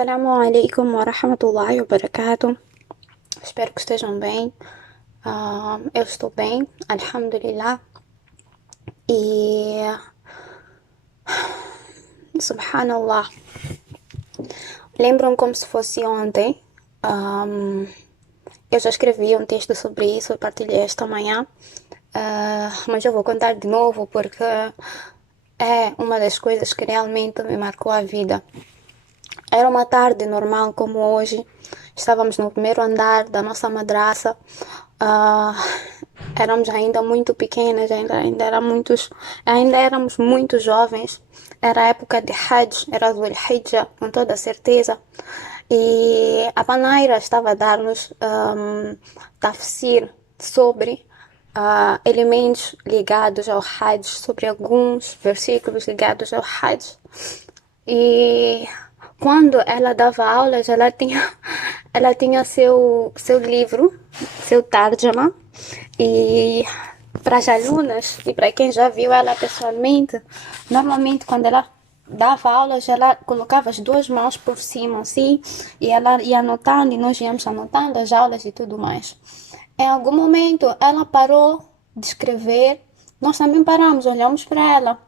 Assalamu alaikum wa rahmatullahi wa barakatuh. Espero que estejam bem. Eu estou bem, alhamdulillah. E subhanallah, lembram como se fosse ontem. ahm, eu já escrevi um texto sobre isso e partilhei esta manhã. Mas eu vou contar de novo porque é uma das coisas que realmente me marcou a vida. Era uma tarde normal como hoje. Estávamos no primeiro andar da nossa madraça. Ah, éramos ainda muito pequenas, ainda éramos muito jovens. Era a época de Hajj, era do Hijjah, com toda certeza. E a panaira estava a dar-nos tafsir sobre elementos ligados ao Hajj, sobre alguns versículos ligados ao Hajj. E quando ela dava aulas, ela tinha seu livro, seu tarjama. E para as alunas e para quem já viu ela pessoalmente, normalmente quando ela dava aulas, ela colocava as duas mãos por cima, assim, e ela ia anotando, e nós íamos anotando as aulas e tudo mais. Em algum momento, ela parou de escrever, nós também paramos, olhamos para ela.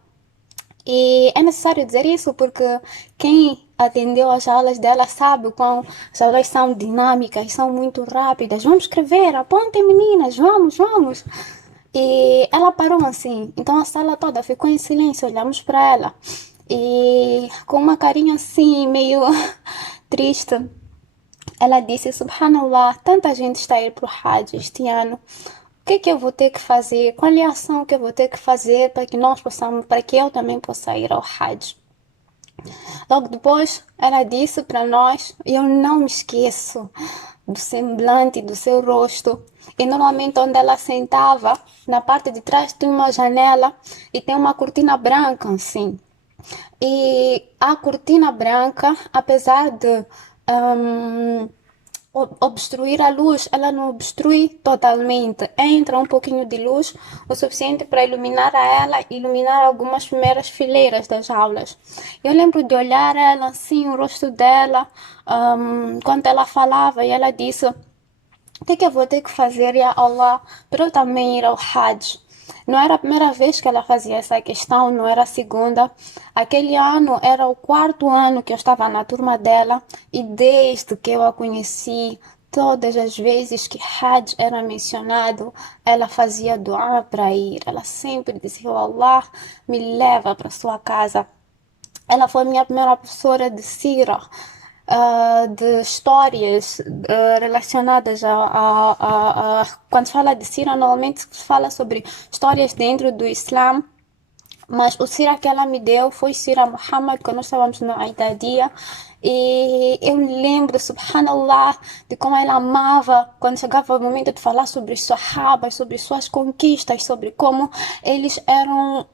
E é necessário dizer isso porque quem atendeu às aulas dela sabe o quão as aulas são dinâmicas, são muito rápidas. Vamos escrever, apontem meninas, vamos, vamos. E ela parou assim, então a sala toda ficou em silêncio, olhamos para ela. E com uma carinha assim, meio triste, ela disse: Subhanallah, tanta gente está a ir para o Hajj este ano. O que é que eu vou ter que fazer? Qual é a ação que eu vou ter que fazer para que nós possamos, para que eu também possa ir ao Hajj? Logo depois, ela disse para nós, e eu não me esqueço do semblante, do seu rosto. E normalmente onde ela sentava, na parte de trás tem uma janela e tem uma cortina branca, assim. E a cortina branca, apesar de obstruir a luz, ela não obstrui totalmente. Entra um pouquinho de luz, o suficiente para iluminar a ela, iluminar algumas primeiras fileiras das aulas. Eu lembro de olhar ela assim, o rosto dela, quando ela falava, e ela disse: o que é que eu vou ter que fazer, ya Allah, para eu também ir ao Hajj? Não era a primeira vez que ela fazia essa questão, não era a segunda. Aquele ano era o quarto ano que eu estava na turma dela e desde que eu a conheci, todas as vezes que Hajj era mencionado, ela fazia dua para ir. Ela sempre dizia: "Oh Allah, me leva para sua casa." Ela foi minha primeira professora de Sira, de histórias relacionadas Quando se fala de Sira, normalmente se fala sobre histórias dentro do Islã. Mas o Sira que ela me deu foi Sira Muhammad, quando nós estávamos na Idadia. E eu lembro, subhanallah, de como ela amava quando chegava o momento de falar sobre os sahabas, sobre suas conquistas, sobre como eles eram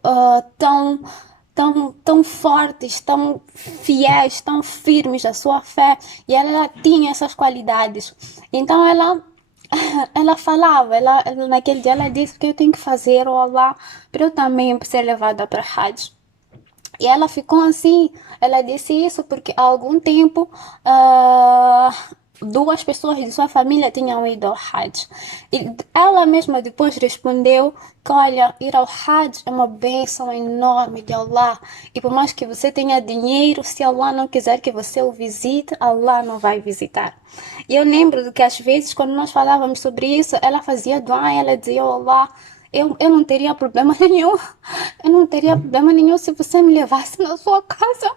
tão fortes, tão fiéis, tão firmes à sua fé. E ela tinha essas qualidades. Então ela falava, naquele dia ela disse que eu tenho que fazer o Allah para eu também ser levada para Hajj. E ela ficou assim, ela disse isso porque há algum tempo duas pessoas de sua família tinham ido ao Hajj. E ela mesma depois respondeu que, olha, ir ao Hajj é uma bênção enorme de Allah. E por mais que você tenha dinheiro, se Allah não quiser que você o visite, Allah não vai visitar. E eu lembro que às vezes, quando nós falávamos sobre isso, ela fazia dua e ela dizia: oh Allah, eu não teria problema nenhum. Eu não teria problema nenhum se você me levasse na sua casa.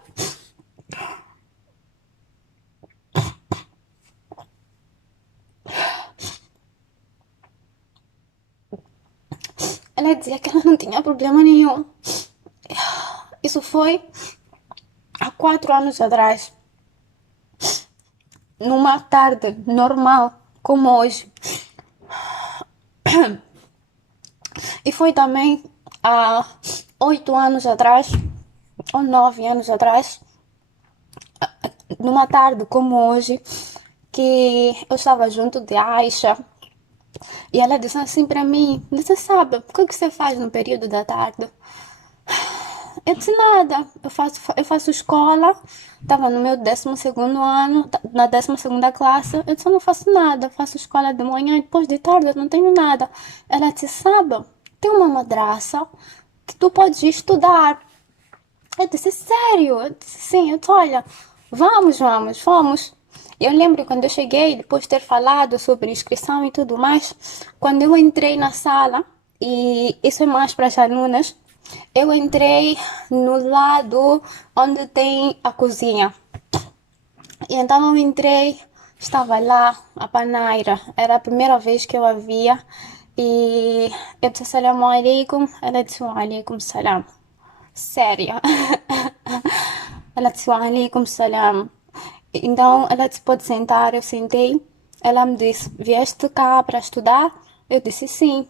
Ela dizia que ela não tinha problema nenhum. Isso foi há 4 anos atrás. Numa tarde normal, como hoje. E foi também há 8 anos atrás, ou 9 anos atrás, numa tarde como hoje, que eu estava junto de Aisha. E ela disse assim para mim: você sabe, o que você faz no período da tarde? Eu disse nada, eu faço escola, estava no meu 12º ano, na 12ª classe, eu disse, eu não faço nada, faço escola de manhã e depois de tarde eu não tenho nada. Ela disse, sabe, tem uma madraça que tu podes ir estudar. Eu disse, sério? Eu disse, sim, eu disse, olha, vamos. Eu lembro quando eu cheguei, depois de ter falado sobre inscrição e tudo mais, quando eu entrei na sala, e isso é mais para as alunas, eu entrei no lado onde tem a cozinha. E então eu entrei, estava lá a panaira, era a primeira vez que eu a via, e eu disse, assalamu alaikum, ela disse, wa alaikum salam. Séria. Ela disse, wa alaikum salam. Então, ela disse, pode sentar. Eu sentei. Ela me disse, vieste cá para estudar? Eu disse, sim.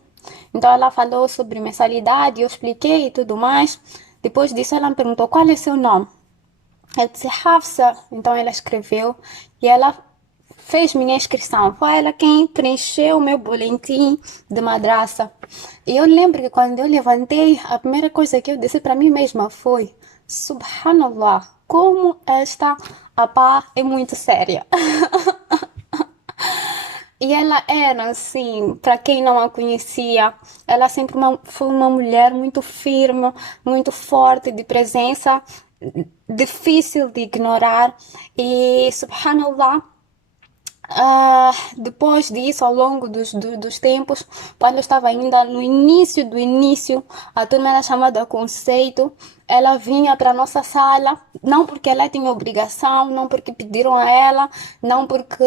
Então, ela falou sobre mensalidade, eu expliquei e tudo mais. Depois disso, ela me perguntou, qual é seu nome? Eu disse, Hafsa. Então, ela escreveu e ela fez minha inscrição. Foi ela quem preencheu o meu boletim de madraça. E eu lembro que quando eu levantei, a primeira coisa que eu disse para mim mesma foi: Subhanallah, como esta apá é muito séria. E ela era, assim, para quem não a conhecia, ela sempre foi uma mulher muito firme, muito forte, de presença, difícil de ignorar. E, subhanallah, depois disso, ao longo dos tempos, quando eu estava ainda no início do início, a turma era chamada conceito, ela vinha para nossa sala, não porque ela tinha obrigação, não porque pediram a ela, não porque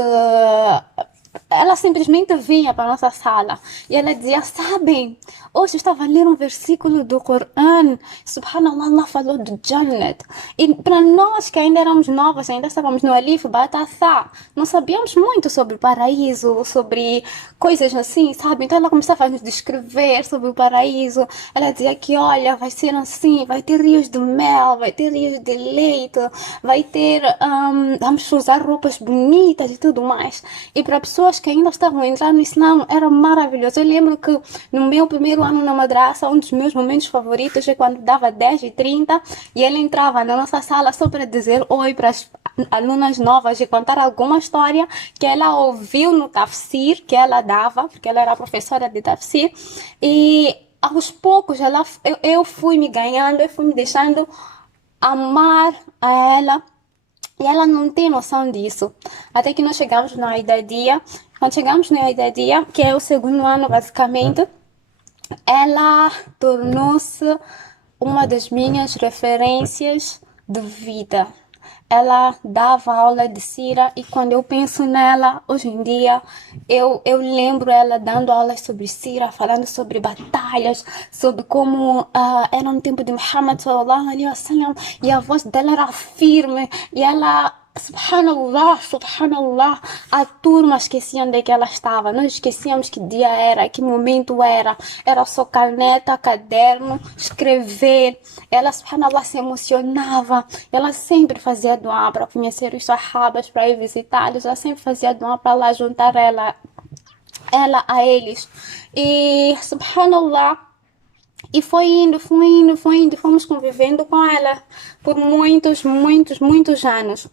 ela simplesmente vinha para nossa sala e ela dizia, sabem, hoje eu estava a ler um versículo do Coran, subhanallah, Allah falou do Jannat. E para nós que ainda éramos novas, ainda estávamos no Alif, Batassá, não sabíamos muito sobre o paraíso, sobre coisas assim, sabe? Então ela começava a nos descrever sobre o paraíso. Ela dizia que, olha, vai ser assim, vai ter rios de mel, vai ter rios de leite, vai ter, vamos usar roupas bonitas e tudo mais. E para pessoas que ainda estavam a entrar no Islã, era maravilhoso. Eu lembro que no meu primeiro ano na madraça, um dos meus momentos favoritos é quando dava 10h30 e ele entrava na nossa sala só para dizer oi para as alunas novas e contar alguma história que ela ouviu no tafsir que ela dava, porque ela era professora de tafsir, e aos poucos eu fui me ganhando, eu fui me deixando amar a ela. E ela não tem noção disso. Até que nós chegamos na idade, quando chegamos na idade, que é o segundo ano basicamente, ela tornou-se uma das minhas referências de vida. Ela dava aula de Sira e quando eu penso nela, hoje em dia, eu lembro ela dando aulas sobre Sira, falando sobre batalhas, sobre como era no tempo de Muhammad sallallahu alaihi wasallam e a voz dela era firme e ela subhanallah, a turma esquecia onde é que ela estava, nós esquecíamos que dia era, que momento era só caneta, caderno, escrever, ela subhanallah se emocionava, ela sempre fazia dua para conhecer os sahabas, para ir visitá-los, ela sempre fazia dua para lá juntar ela a eles, e subhanallah, e foi indo, fomos convivendo com ela por muitos anos.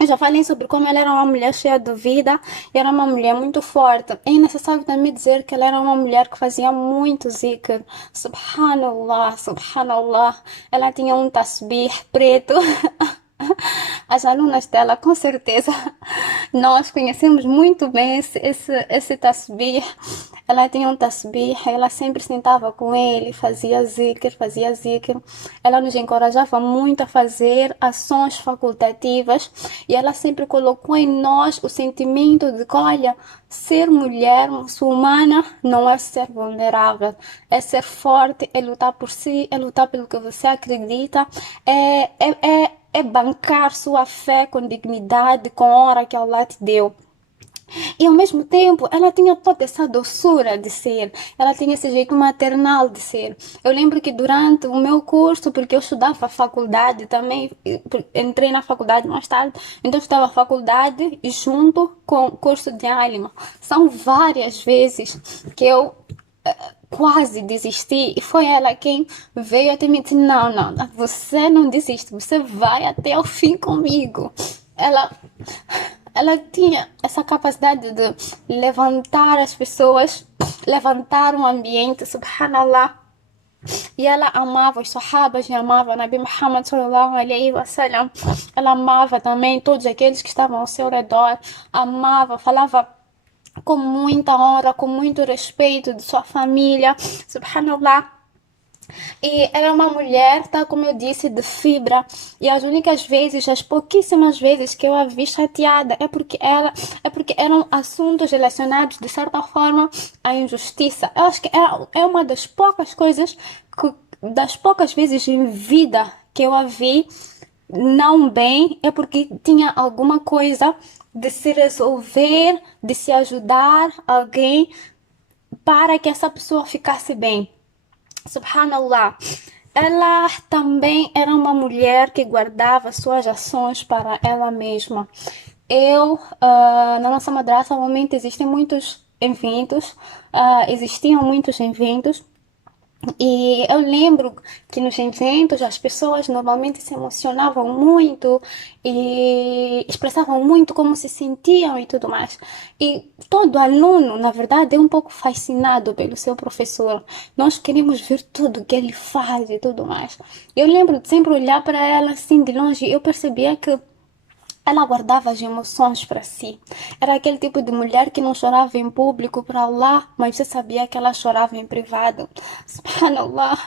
Eu já falei sobre como ela era uma mulher cheia de vida e era uma mulher muito forte. É necessário também dizer que ela era uma mulher que fazia muito zikr. Subhanallah, subhanallah. Ela tinha um tasbih preto. As alunas dela, com certeza, nós conhecemos muito bem esse tasbih. Ela tinha um tasbih, ela sempre sentava com ele, fazia zikr, fazia zikr. Ela nos encorajava muito a fazer ações facultativas e ela sempre colocou em nós o sentimento de que, olha, ser mulher muçulmana não é ser vulnerável, é ser forte, é lutar por si, é lutar pelo que você acredita, é bancar sua fé com dignidade, com honra que Allah te deu. E ao mesmo tempo, ela tinha toda essa doçura de ser, ela tinha esse jeito maternal de ser. Eu lembro que durante o meu curso, porque eu estudava faculdade também, entrei na faculdade mais tarde, então eu estudava faculdade junto com o curso de Alima. São várias vezes que eu quase desisti e foi ela quem veio até mim e disse, não, não, não, você não desiste, você vai até o fim comigo. Ela, ela tinha essa capacidade de levantar as pessoas, levantar um ambiente, subhanallah. E ela amava os sahabas e amava Nabi Muhammad sallallahu alaihi wasallam. Ela amava também todos aqueles que estavam ao seu redor. Amava, falava com muita honra, com muito respeito de sua família. Subhanallah. E era uma mulher, tal como eu disse, de fibra. E as únicas vezes, as pouquíssimas vezes que eu a vi chateada é porque eram assuntos relacionados, de certa forma, à injustiça. Eu acho que é uma das poucas coisas, das poucas vezes em vida que eu a vi não bem, é porque tinha alguma coisa de se resolver, de se ajudar alguém para que essa pessoa ficasse bem. Subhanallah. Ela também era uma mulher que guardava suas ações para ela mesma. Na nossa madraça, normalmente existem muitos eventos, existiam muitos eventos e eu lembro que nos eventos as pessoas normalmente se emocionavam muito e expressavam muito como se sentiam e tudo mais. E todo aluno, na verdade, é um pouco fascinado pelo seu professor. Nós queremos ver tudo que ele faz e tudo mais. Eu lembro de sempre olhar para ela assim de longe e eu percebia que ela guardava as emoções para si. Era aquele tipo de mulher que não chorava em público para Allah, mas você sabia que ela chorava em privado. Subhanallah.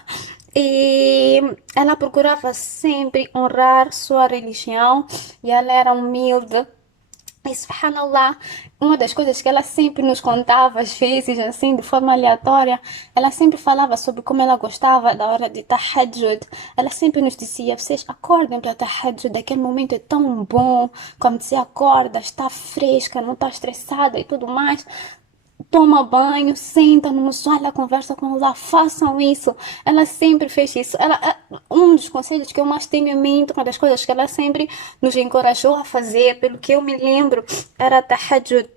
E ela procurava sempre honrar sua religião e ela era humilde. E subhanallah, uma das coisas que ela sempre nos contava, às vezes, assim, de forma aleatória, ela sempre falava sobre como ela gostava da hora de tahajjud. Ela sempre nos dizia, vocês acordem para tahajjud, aquele momento é tão bom, quando você acorda, está fresca, não está estressada e tudo mais. Toma banho, senta no mussala, conversa com Allah, façam isso. Ela sempre fez isso. Um dos conselhos que eu mais tenho em mente, uma das coisas que ela sempre nos encorajou a fazer, pelo que eu me lembro, era tahajjud.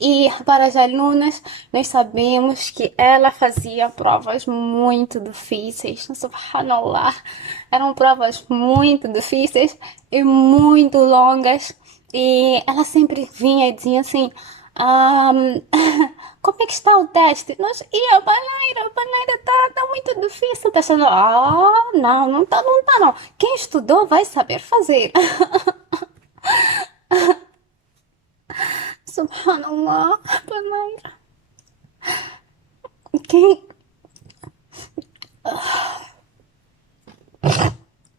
E para as alunas, nós sabemos que ela fazia provas muito difíceis. Subhanallah. Eram provas muito difíceis e muito longas. E ela sempre vinha e dizia assim: como é que está o teste? Nós, e a Panaira tá muito difícil. Tá achando, não, não tá, não tá, não. Quem estudou vai saber fazer. Subhanallah, Panaira. Quem.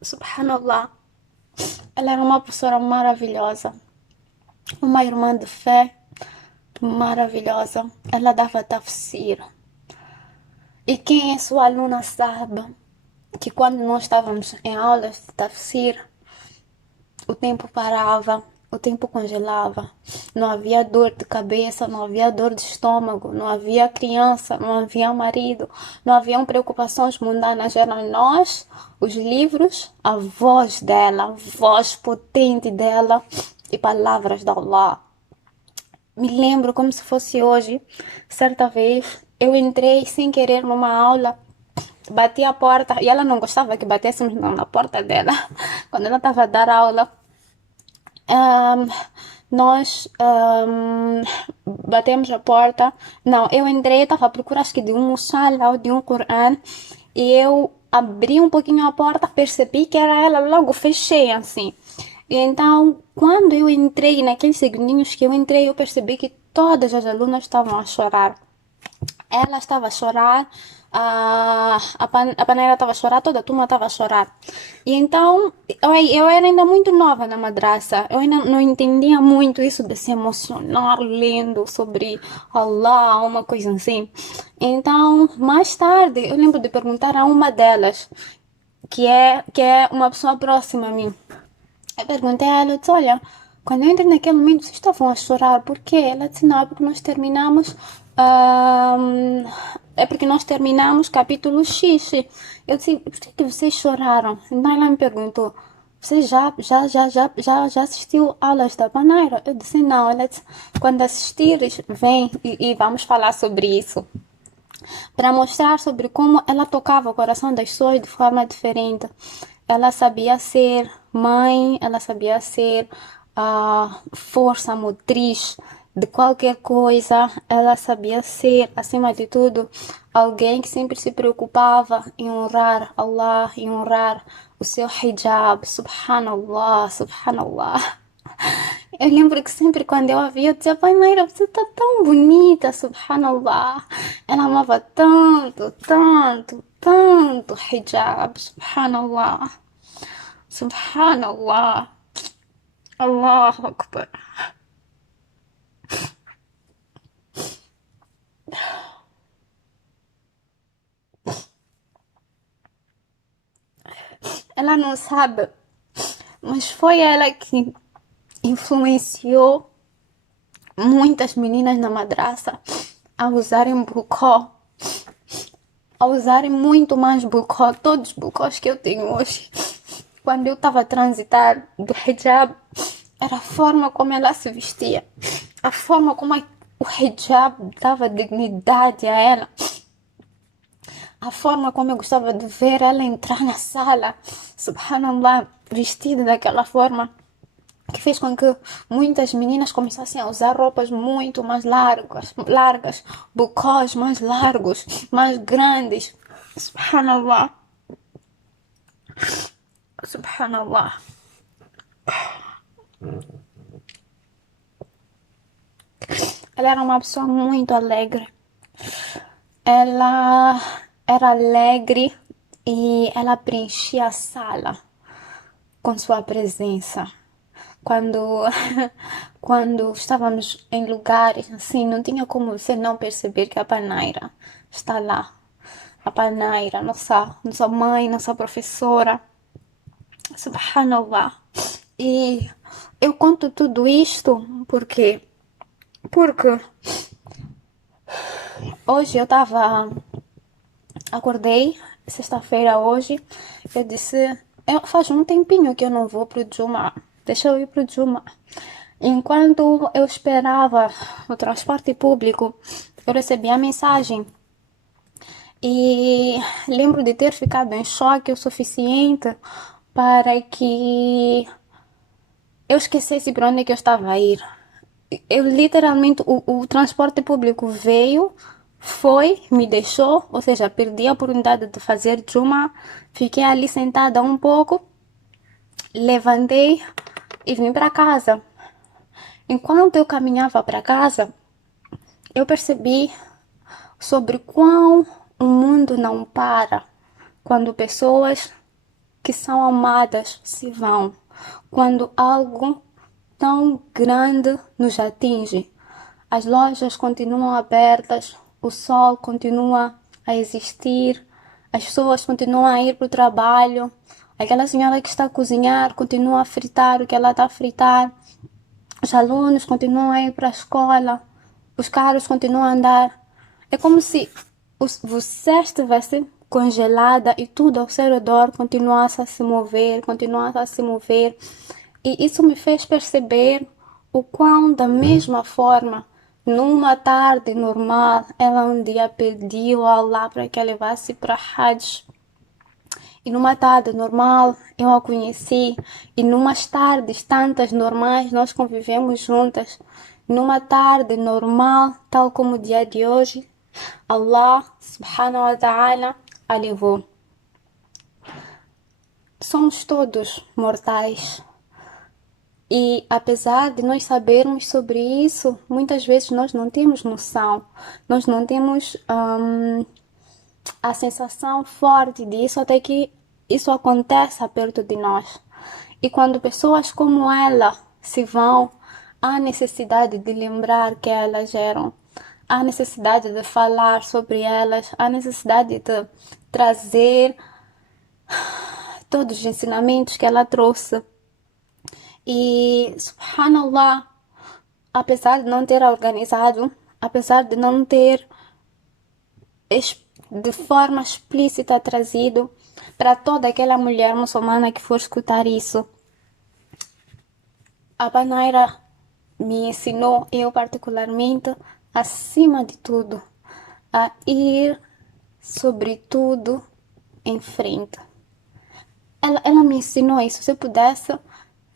Subhanallah. Ela era uma professora maravilhosa. Uma irmã de fé maravilhosa. Ela dava tafsir. E quem é sua aluna sabe que quando nós estávamos em aulas de tafsir, o tempo parava, o tempo congelava. Não havia dor de cabeça, não havia dor de estômago, não havia criança, não havia marido, não haviam preocupações mundanas. Eram nós, os livros, a voz dela, a voz potente dela e palavras de Allah. Me lembro como se fosse hoje. Certa vez eu entrei sem querer numa aula, bati a porta e ela não gostava que batêssemos na porta dela. Quando ela estava a dar aula, nós batemos a porta. Não, eu entrei, estava à procura acho que de um mussala ou de um Coran e eu abri um pouquinho a porta, percebi que era ela, logo fechei assim. E então, quando eu entrei, naqueles segundinhos que eu entrei, eu percebi que todas as alunas estavam a chorar. Ela estava a chorar, a Panaira estava a chorar, toda a turma estava a chorar. E então, eu era ainda muito nova na madraça, eu ainda não entendia muito isso de se emocionar lendo sobre Allah, uma coisa assim. Então, mais tarde, eu lembro de perguntar a uma delas, que é uma pessoa próxima a mim. Eu perguntei a ela, eu disse, olha, quando eu entrei naquele momento, vocês estavam a chorar, por quê? Ela disse, não, é porque nós terminamos, capítulo X. Eu disse, por que vocês choraram? Então ela me perguntou, você já assistiu aulas da Panaira? Eu disse, não. Ela disse, quando assistires, vem e vamos falar sobre isso. para mostrar sobre como ela tocava o coração das pessoas de forma diferente. Ela sabia ser mãe, ela sabia ser a força motriz de qualquer coisa, ela sabia ser, acima de tudo, alguém que sempre se preocupava em honrar Allah, em honrar o seu hijab. Subhanallah, subhanallah. Eu lembro que sempre quando eu a via, eu dizia, pai Naira, você tá tão bonita, subhanallah. Ela amava tanto, tanto, tanto hijab, subhanallah. Subhanallah. Allahu Akbar. Ela não sabe, mas foi ela que influenciou muitas meninas na madraça a usarem burqá, a usarem muito mais burqá, todos os burqás que eu tenho hoje. Quando eu estava a transitar do hijab, era a forma como ela se vestia, a forma como o hijab dava dignidade a ela, a forma como eu gostava de ver ela entrar na sala, subhanallah, vestida daquela forma, que fez com que muitas meninas começassem a usar roupas muito mais largas, bucós mais largos, mais grandes. Subhanallah. Subhanallah. Ela era uma pessoa muito alegre. Ela era alegre e ela preenchia a sala com sua presença. Quando, quando estávamos em lugares assim, não tinha como você não perceber que a paneira está lá. A paneira, nossa mãe, nossa professora. Subhanallah. E eu conto tudo isto porque hoje eu estava. Acordei, sexta-feira hoje, eu disse, faz um tempinho que eu não vou pro Juma, deixa eu ir pro Juma. Enquanto eu esperava o transporte público, eu recebi a mensagem e lembro de ter ficado em choque o suficiente para que eu esquecesse para onde é que eu estava a ir. Eu literalmente, o transporte público veio, foi, me deixou, ou seja, perdi a oportunidade de fazer Juma, fiquei ali sentada um pouco, levantei e vim para casa. Enquanto eu caminhava para casa, eu percebi sobre quão o mundo não para quando pessoas que são amadas se vão, quando algo tão grande nos atinge. As lojas continuam abertas, o sol continua a existir, as pessoas continuam a ir para o trabalho, aquela senhora que está a cozinhar continua a fritar o que ela está a fritar, os alunos continuam a ir para a escola, os carros continuam a andar. É como se você estivesse congelada e tudo ao seu redor continuasse a se mover, continuasse a se mover. E isso me fez perceber o quão, da mesma forma, numa tarde normal, ela um dia pediu a Allah para que a levasse para Hajj. E numa tarde normal, eu a conheci. E numas tardes tantas normais, nós convivemos juntas. Numa tarde normal, tal como o dia de hoje, Allah subhanahu wa ta'ala a levou. Somos todos mortais. E apesar de nós sabermos sobre isso, muitas vezes nós não temos noção. Nós não temos a sensação forte disso até que isso aconteça perto de nós. E quando pessoas como ela se vão, há necessidade de lembrar que elas eram, há necessidade de falar sobre elas, há necessidade de trazer todos os ensinamentos que ela trouxe. E, subhanallah, apesar de não ter organizado, apesar de não ter de forma explícita trazido para toda aquela mulher muçulmana que for escutar isso, a Banaira me ensinou, eu particularmente, acima de tudo, a ir, sobretudo, em frente. Ela me ensinou isso. Se eu pudesse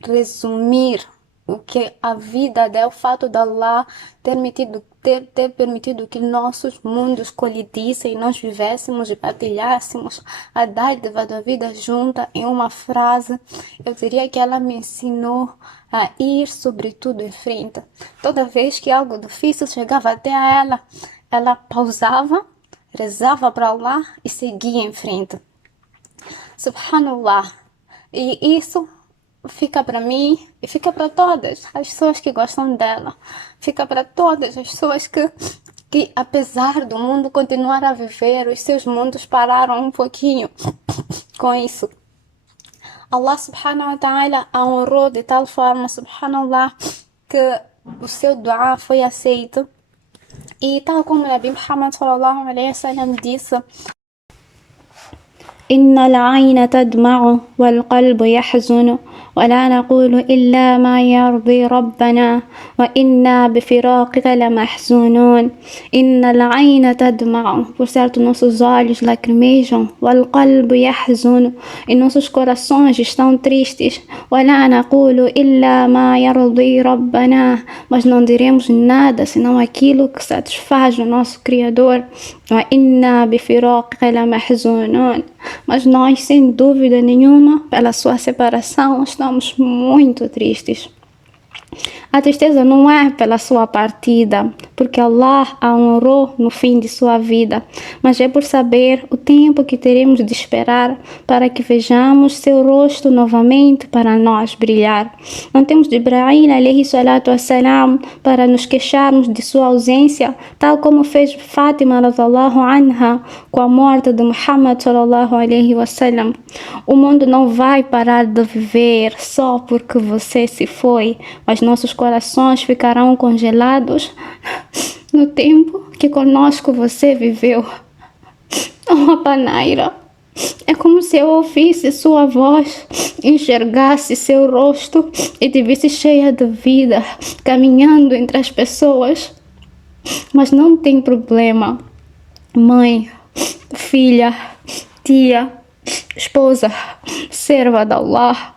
resumir o que a vida é, o fato de Allah ter permitido que nossos mundos colidissem e nós vivêssemos e partilhássemos a dádiva da vida junta em uma frase, eu diria que ela me ensinou a ir, sobretudo, em frente. Toda vez que algo difícil chegava até a ela pausava, rezava para Allah e seguia em frente. Subhanallah. E isso fica para mim e fica para todas as pessoas que gostam dela. Fica para todas as pessoas que, apesar do mundo continuar a viver, os seus mundos pararam um pouquinho com isso. Allah subhanahu wa ta'ala a honrou de tal forma, subhanallah, que o seu dua foi aceito. E tal como o Nabi Muhammad sallallahu alaihi wasallam disse: إن العين تدمع والقلب يحزن ولا نقول إلا ما يرضي ربنا وإنا بفراقك لمحزونون. إن العين تدمع, por certo nossos olhos lacrimejam, والقلب يحزن, e nossos corações estão tristes, ولا نقول إلا ما يرضي ربنا, mas não diremos nada senão aquilo que satisfaz o nosso Criador. وإنا بفراقك لمحزونون, mas nós, sem dúvida nenhuma, pela sua separação, estamos muito tristes. A tristeza não é pela sua partida, porque Allah a honrou no fim de sua vida, mas é por saber o tempo que teremos de esperar para que vejamos seu rosto novamente para nós brilhar. Não temos de Ibrahim alayhi salatu wassalam para nos queixarmos de sua ausência, tal como fez Fátima radallahu anha com a morte de Muhammad sallallahu alayhi wasallam. O mundo não vai parar de viver só porque você se foi, mas nossos corações ficarão congelados no tempo que conosco você viveu. Oh, Panaira, é como se eu ouvisse sua voz, enxergasse seu rosto e te visse cheia de vida, caminhando entre as pessoas. Mas não tem problema, mãe, filha, tia, esposa, serva de Allah,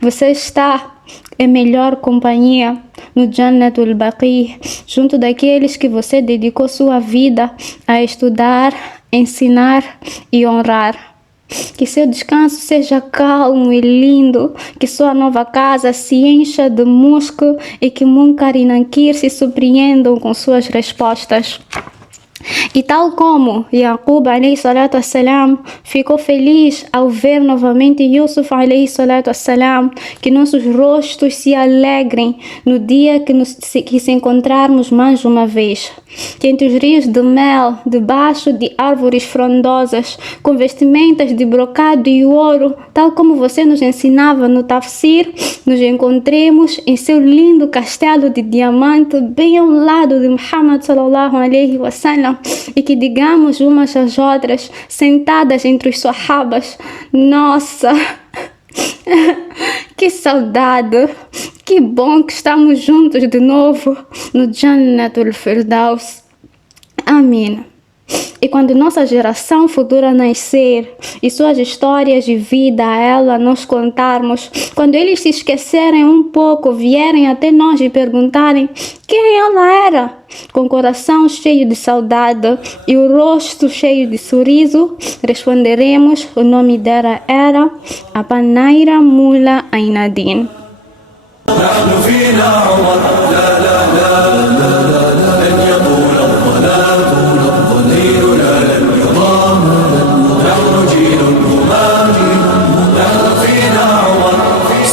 você está em melhor companhia no Jannatul Baqi, junto daqueles que você dedicou sua vida a estudar, ensinar e honrar. Que seu descanso seja calmo e lindo, que sua nova casa se encha de musgo e que Munkar e Nakir se surpreendam com suas respostas. E tal como Yaqub alayhi salatu wassalam ficou feliz ao ver novamente Yusuf alayhi salatu wassalam, que nossos rostos se alegrem no dia que se encontrarmos mais uma vez. Que entre os rios de mel, debaixo de árvores frondosas, com vestimentas de brocado e ouro, tal como você nos ensinava no Tafsir, nos encontremos em seu lindo castelo de diamante, bem ao lado de Muhammad sallallahu alayhi wasallam, e que digamos umas às outras, sentadas entre os sahabas: nossa, que saudade, que bom que estamos juntos de novo no Jannatul Firdaus. Amém. E quando nossa geração futura nascer e suas histórias de vida a ela nos contarmos, quando eles se esquecerem um pouco, vierem até nós e perguntarem quem ela era, com o coração cheio de saudade e o rosto cheio de sorriso, responderemos: o nome dela era a Panaira Mula Ainadin.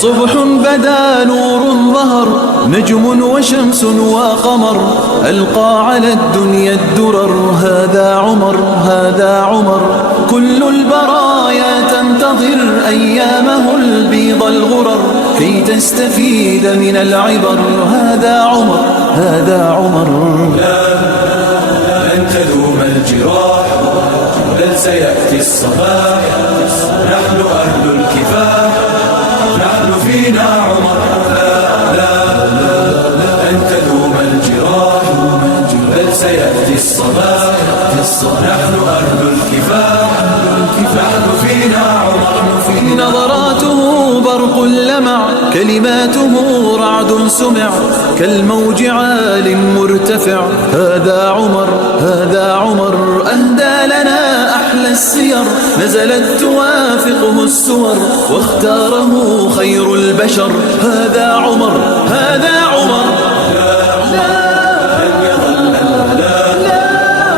صبح بدا نور ظهر نجم وشمس وقمر ألقى على الدنيا الدرر هذا عمر هذا عمر كل البرايا تنتظر أيامه البيض الغرر كي تستفيد من العبر هذا عمر هذا عمر لن تدوم الجراح بل سيأتي الصباح نحن أهل الكفاح نحن فينا عمر لن تدوم الجراح بل سيأتي الصباح نحن أهل الكفاح، نحن فينا عمر. نظراته برق لمع، كلماته رعد سمع، كالموج عال مرتفع. هذا عمر، هذا عمر، أهدى لنا أحلى السير، نزلت توافقه السور، واختاره خير البشر. هذا عمر، هذا عمر. لن يظل البلاء،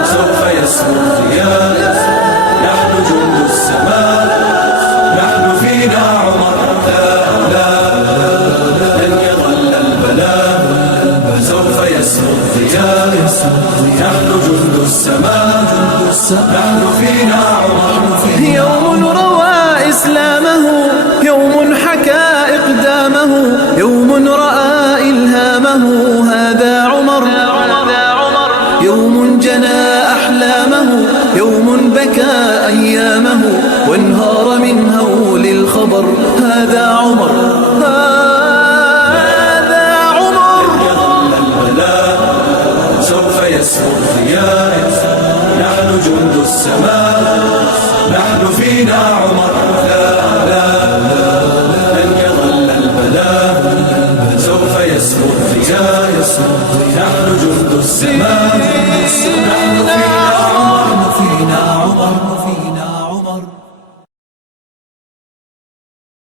سوف يسمو الضياء، نحن جند السماء، نحن فينا عمر. لن يظل البلاء، سوف يسمو الضياء، نحن جند السماء، نحن فينا عمر. يوم روى إسلامه، يوم حكى إقدامه، يوم رأى إلهامه. هذا عمر، يوم جنى أحلامه، يوم بكى أيامه، وانهار من هول الخبر. هذا عمر، هذا عمر. يظل البلاء، سوف يسمو الضياء، نحن جند السماء، نحن فينا عمر. لن يظل البلاء، سوف يسمو الضياء، نحن جند السماء.